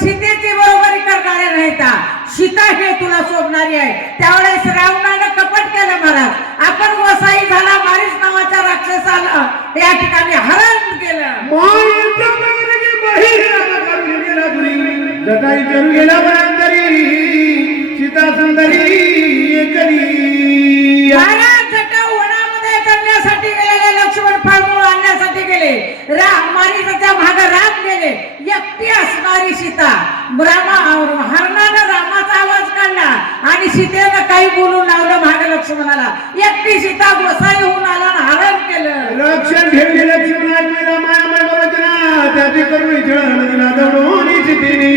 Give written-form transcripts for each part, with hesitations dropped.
सीतेची बरोबरी करणारे नाहीत. सीता हे तुला शोभणारी आहे. त्यावेळेस रावणानं कपट केलं महाराज. आपण वसाई झाला मारीच नावाच्या राक्षसाला या ठिकाणी हरण केलं. जटाई चरू गेला बळांतरी सीता सुंदरी एकरी. महाराज जटा वनामध्ये करण्यासाठी गेलेले लक्ष्मण फळमूळ आणण्यासाठी गेले. मारीच्या मागे राम गेले. एकटी असणारी सीता हरणानं रामाचा आवाज काढला आणि सीतेनं काही बोलून लावलं मागे लक्ष्मणाला. एकटी सीता गोसाई होऊन आला हरण केलं. लक्षण ठेवले लक्ष्मणाची रामायण वचना त्याची करुणी छळण दिला दडून सीतेने.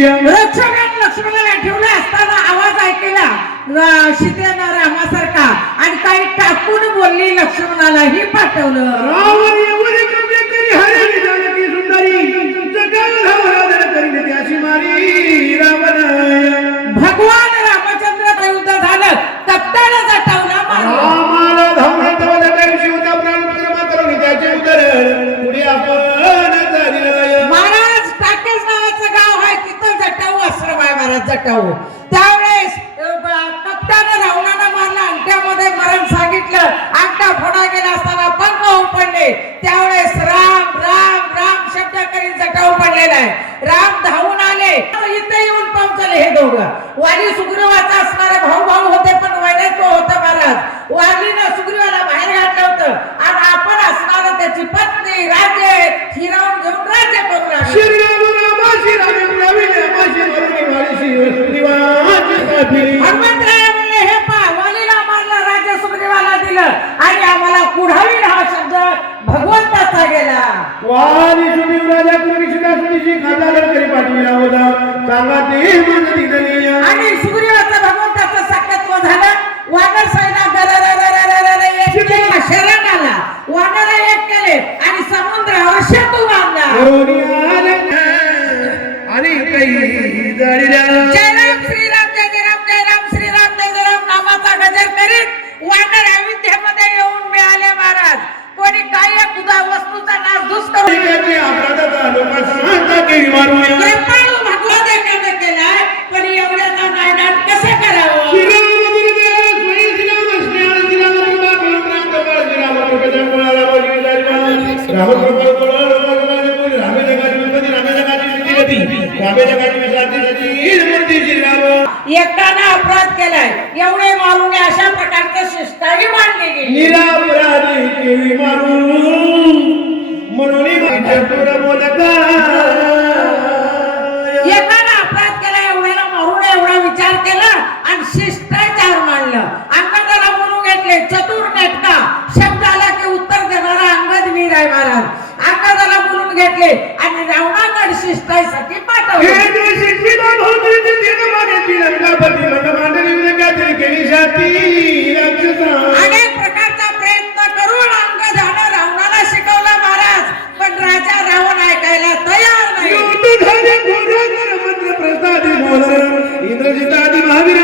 लक्ष्मणाला ठेवलं असताना आवाज ऐकला सीतेनं रामासारखा आणि काही टाकून बोलली लक्ष्मणालाही पाठवलं. रावण एवढे कमी तरी हरे जानकी सुंदरी जगाला धावला करीने त्याची मारी रावण. भगवान रामचंद्र युद्ध झालं कप्ताला जटावला रामाला धावला तेव्हा जटायची होता प्राणक्रम करून त्याचे उत्तर पुढे आपण झाले. महाराज टाकेस नावाचं गाव आहे तिथं जटाऊ आश्रम आहे महाराज जटाऊ. त्यावेळेस कप्तानं रावणानं मारला अंगठ्यामध्ये मरण सांगितलं. अंगठा फोडा गेला असताना पंख पडले. त्यावेळेस राम राम राम शब्द करीत जटाऊ पडलेला आहे. राम धावून आले इथे येऊन पोहोचले हे दोघं. वाली सुग्रीवाचा असणारे भाऊ भाऊ होते पण वैराग्य होतं महाराज. वालीनं सुग्रीवाला बाहेर घातलं होतं आणि आपण असणारं त्याची पत्नी राज्य हिरावून घेऊन राज्य करू लागले. हनुमंतराय म्हणले हे पहा वालीला मारला राज्य सुग्रीवाला दिलं आणि आम्हाला कुढावील हा शब्द भगवंताचा गेला. वाली सुग्रीव राजा कुणीशिका कुणीशी खादार करी पाठविला होता सांगा ते मन दिली. आणि सुग्रीवाचं भगवंताचं साक्षात्व झालं. वानर सैना शरण आला. वानर एक केले आणि समुद्रावर सेतू बांधला. आणि काही जाळीला जय राम श्रीराम जय जय राम जय राम श्रीराम जय जय राम नामाचा गजर करीत वानर अयोध्येमध्ये येऊन मिळाले महाराज. कोणी काय कुदा वस्तूचा नासधूस करून कृपाळू भगवत एकाने केलाय पण एवढ्याचा नायनाट कसं करावं. एकट्याने अपराध केलाय एवढे मारून अशा प्रकारचं शिष्टाई मांडली गेली. निरापराधी केवी मारून म्हणून एकाने अपराध केला एवढ्याला मारून एवढा विचार केला आणि शिष्टाचार मांडलं. अंगदाला बोलून घेतले. चतुर नेटका शब्द आला की उत्तर देणारा अंगद वीर आहे महाराज. अंगदाला बोलून घेतले आणि रावणाकडे शिष्टाईसाठी पाठवले. अनेक प्रकारचा प्रयत्न करून अंगदानं रावणाला शिकवला महाराज पण राजा रावण ऐकायला तयार नाही. इंद्रजितादी महावीर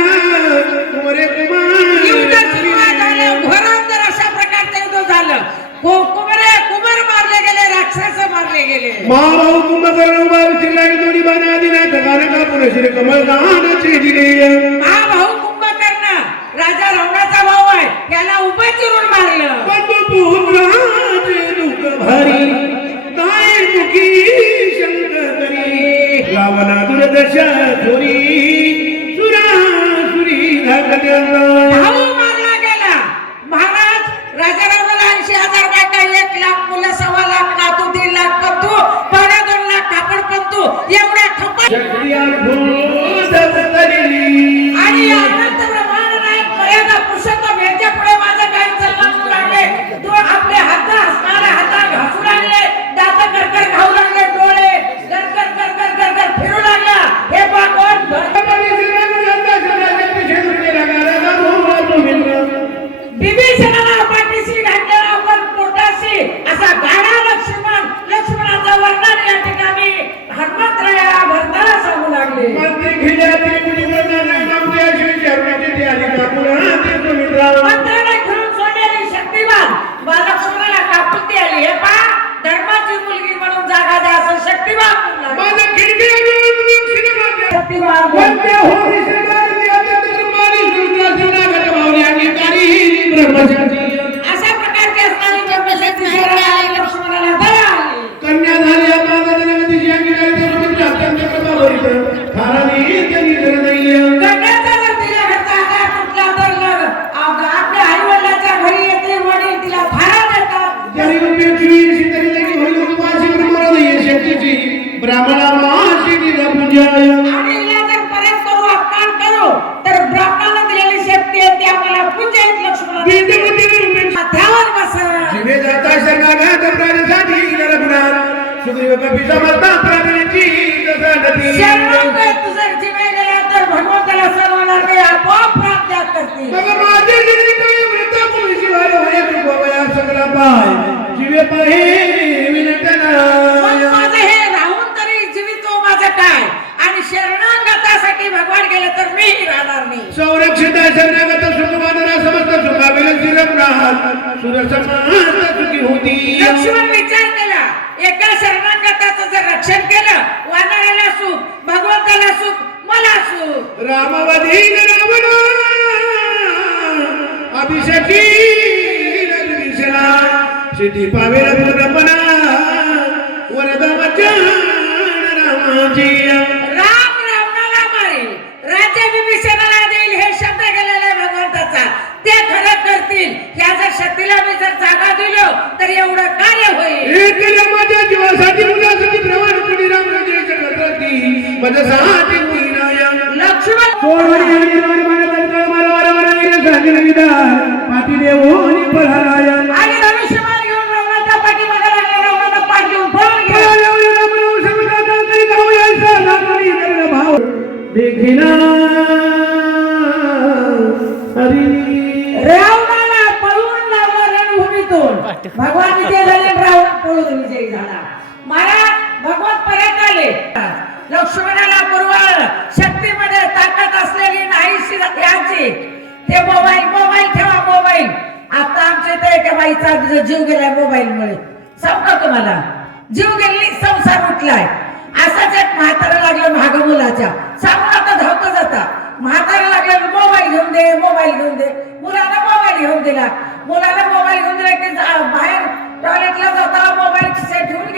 युद्ध सुरुवात झालं. घोरांतर अशा प्रकारचं युद्ध झालं. कुमार मारले गेले राक्षस मारले गेले. महाभाऊ कुंभकर्ण उभा विचारला दोन्ही बाणा दिला का पुनश्री कमलदानाची दिली. महाभाऊ कुंभकर्ण राजा रावणाचा भाऊ आहे त्याला उभं चिरून मारलं. भारी ताई मुखी शंकरी रावणा दुर्दशा थोरी सुरासुरी भाऊ मारला गेला. महाराज राजा रावणाला 80,000 बायका 1 लाख मुलं 1.25 लाख नातू 1.5 लाख पंतू 2.5 लाख कापड पंतू एवढ्या खपत आणि अनंत ब्रह्मांड नायक मर्यादा पुरुषोत्तम यांच्या पुढे माझं काही चालणार लागले. तो आपले हात असणारे हाता घासू लागले. दात करकर खाऊ लागले. डोळे गरगर गरगर गरगर फिरू लागला. हे भगवान विभीषणाला पाठीशी घातलेला आपण पोटाशी असा गाडा लक्ष्मणाचं वर्णन या ठिकाणी हनुमंतरायाला भरताना सांगू लागले. साठी शरणागत जर जिवे गेला तर भगवंताला सर्वांना ते आपोआप प्राप्त करतील. बघा माझे जिने काही वृत्ता कोणी शिवाय होय कृपया सगळा पाय जीवे पाहे विनटना. मग माझं हे राहून तरी जीवितो माझं काय आणि शरणागतासाठी भगवान गेले तर मीही राहणार नाही. संरक्षित शरणागत सुखवानरा समस्त सुखावेल शिरपणात सुरसमात सुखी होती. लक्ष्मण विचार केला एका शरणागताचं जर रक्षण केलं वानराला सुख भगवंताला सुख मला सुख. रामवधीन रावण अभिषेकी दिसला सिद्धी पावेल पूर्णपणा वरद वचन रामाची. राम रावणाला मारेल राज्य विभीषणाला देईल हे शब्द गेलेला आहे भगवंताचा ते खरं करतील. ह्या जर शक्तीला मी जर जागा दिलो तर एवढं कार्य होईल. एक माझ्या जीवासाठी मुलासाठी प्रवास करी राम राजाच्या गत्राती माझ्यासाठी मुलीनाया लक्ष्मण सोडवडी आणि मारमार बंदळ मारवार सांगितलं विधान पाठी देवोनी पळाराया. आणि धनुष्यबाण घेऊन रावणाच्या पाठीमागे लागला रावणाला पाठ घेऊन पळून गेला. भाव देखिना हरी रावणाला पळून लावला रणभूमीतून. भगवान विजय झाले रावण पळून विजयी झाला. महाराज भगवत परत आले. लक्ष्मणाला पूर्व शक्तीमध्ये ताकद असलेली नाहीशी याची ते मोबाईल ठेवा मोबाईल. आता आमच्या इथे एका बाईचा जीव गेलाय मोबाईल मुळे सांगतो तुम्हाला. जीव गेली संसार उठलाय. असाच एक म्हातारा लागलं महाग मुलाच्या सांगून आता धावतो जाता म्हातारा लागलं मोबाईल घेऊन दे मोबाईल घेऊन दे. मुलाला मोबाईल घेऊन दिला. मुलाला मोबाईल घेऊन दिला की बाहेर टॉयलेटला जाता मोबाईल खिशात ठेवून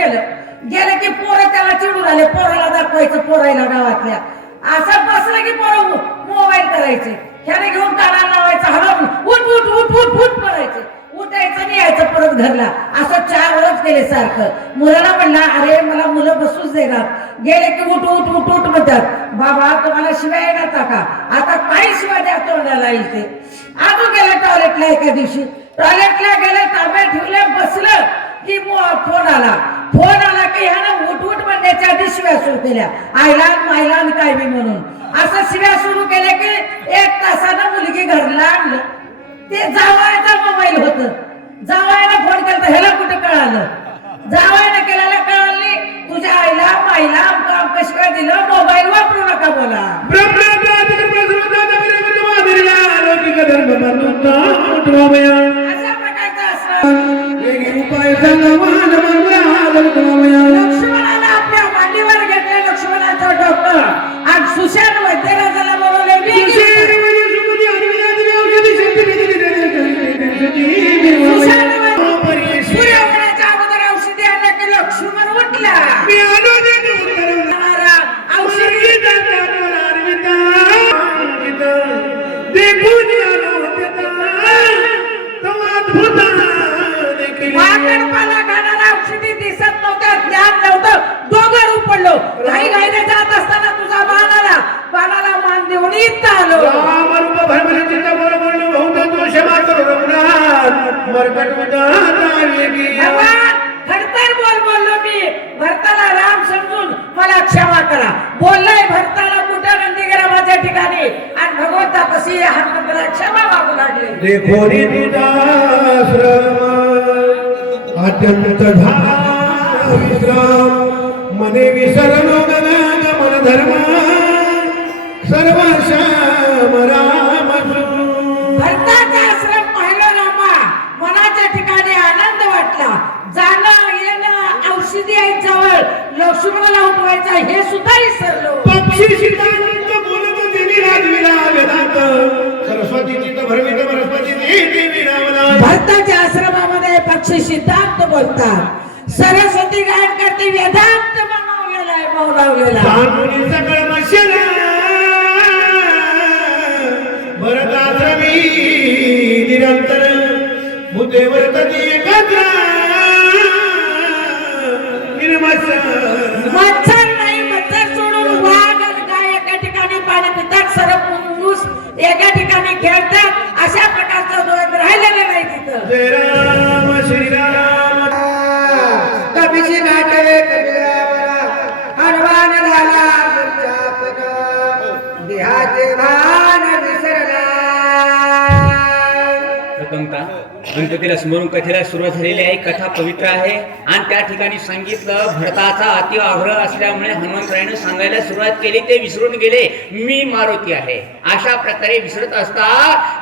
गेलं की पोरं त्याला चिडून आले. पोराला दाखवायचं पोरायला गावातल्या असं बसलं की पोरं मोबाईल करायचे. ह्याने घेऊन कानाला लावायचं हलवून उठ उठ उठ उठ उठ करायचे. उठायचं नाही यायचं परत घरला. असं 4 रोज केले सारखं. मुलाला म्हणला अरे मला मुलं बसूच देणार. गेले की उठ उठ उठ उठ म्हणतात. बाबा तुम्हाला शिवाय येणार का आता काही शिवाय द्या तोंडाला येईल ते. अजून गेलं टॉयलेटला एका दिवशी टॉयलेटला गेले ताब्यात ठेवले बसलं की फोन आला की ह्यानं उठ उठ म्हणण्याच्या आधी शिव्या सुरू केल्या. आयलान मायलान काय बी म्हणून असं शिव्या सुरू केल्या की 1 तासानं मुलगी घरला आणलं. ते जावायचा मोबाईल होत. जावायला फोन केला ह्याला कुठं कळालं. जावायला केल्याला कळालं नाही. तुझ्या आईला माईला काम कशी दिलं मोबाईल वापरू नका बोला. अशा प्रकारचा असं लक्ष्मणाला आपल्या मांडीवर घेतले. लक्ष्मणाचा डॉक्टर आणि सुशांत वैद्यराजाला बोलवले. सूर्यवनाच्या अगोदर औषधी आणल्या की लक्ष्मण उठला. औषधी वाकडपाला घालणारा औषधी दिसत नव्हत्या. ज्ञान नव्हतं. दोघं रूप पडलो. घाईने जात असताना तुझा बाणाला मान देऊन इथं आलो. खडतर बोललो मी. भरताला राम समजून मला क्षमा करा बोललाय. भरताला कुठं नंदीगिरा माझ्या ठिकाणी आणि भगवंतापाशी हनुमंताला क्षमा मागू लागले. देखो रे निदाश्रम अत्यंत विश्राम मने विसरलो मन धर्म सर्व श्याम राम. भरताचा आश्रम पाहिलं रामा मनाच्या ठिकाणी आनंद वाटला. जाणं येणं औषधी आहे जवळ लक्ष्मणाला उठवायचा हे सुद्धा विसरलो. पक्षी सिद्धांत बोलत देवी राजविला वेदांत सरस्वतीची तर भरवित सरस्वती देवी रावला. भरताच्या आश्रमामध्ये पक्षी सिद्धांत बोलतात. सरस्वती गायन करते वेदांत बनवलेला आहे मौलावलेला. सकळ मशला भरताश्रमी निरंतर बुद्धे वर्तती एकत्र मच्छर नाही. मच्छर सोडून वाघ आणि गाय एका ठिकाणी पाणी पितात. सरप पुरुष एका ठिकाणी खेळतात. अशा प्रकारचं द्वंद्व राहिलेलं नाही तिथं. जय राम श्रीराम कबीची नाटवे कबीरा हनुमान झाला. इहाचे भान विसरला. प्रथमतः गणपतीला स्मरून कथेला सुरुवात झालेली आहे. कथा पवित्र आहे आणि त्या ठिकाणी सांगितलं भरताचा अति आग्रह असल्यामुळे हनुमंतरायानं सांगायला सुरुवात केली. ते विसरून गेले मी मारुती आहे. अशा प्रकारे विसरत असता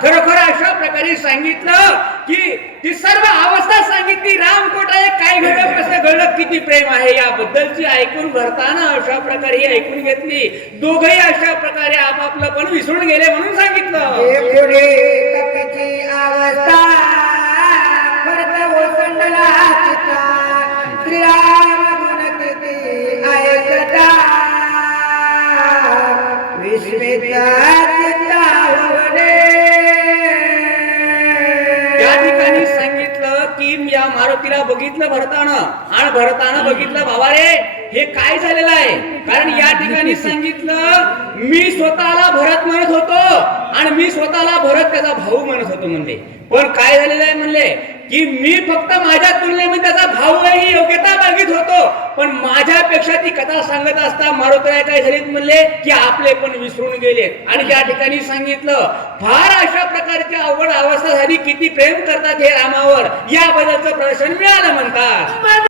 खरोखर अशा प्रकारे सांगितलं की ती सर्व अवस्था सांगितली. राम कोटाय काय घडलं कसं घडलं किती प्रेम आहे याबद्दलची ऐकून भरताना अशा प्रकारे ही ऐकून घेतली. दोघही अशा प्रकारे आपापलं पण विसरून गेले म्हणून सांगितलं. पुढे कपीची अवस्था भरत ओसंडला चित्ता. श्रीराम गुण किती ऐकता विस्मिता चित्ता होणे. त्या ठिकाणी सांगितलं की या मारुतीला बघितलं भरतानं आणि भरतानं बघितलं बाबा रे हे काय झालेलं आहे. कारण या ठिकाणी सांगितलं मी स्वतःला भरत म्हणत होतो आणि मी स्वतःला भरत त्याचा भाऊ म्हणत होतो म्हणले. पण काय झालेलं आहे म्हणले की मी फक्त माझ्या तुलनेमध्ये त्याचा भाऊ ही योग्यता मागित होतो. पण माझ्यापेक्षा ती कथा सांगत असता मारुतीला काय झालेत म्हणले की आपले पण विसरून गेलेत. आणि त्या ठिकाणी सांगितलं फार अशा प्रकारची अवघड अवस्था झाली. किती प्रेम करतात हे रामावर याबद्दलचं प्रदर्शन मिळालं म्हणतात.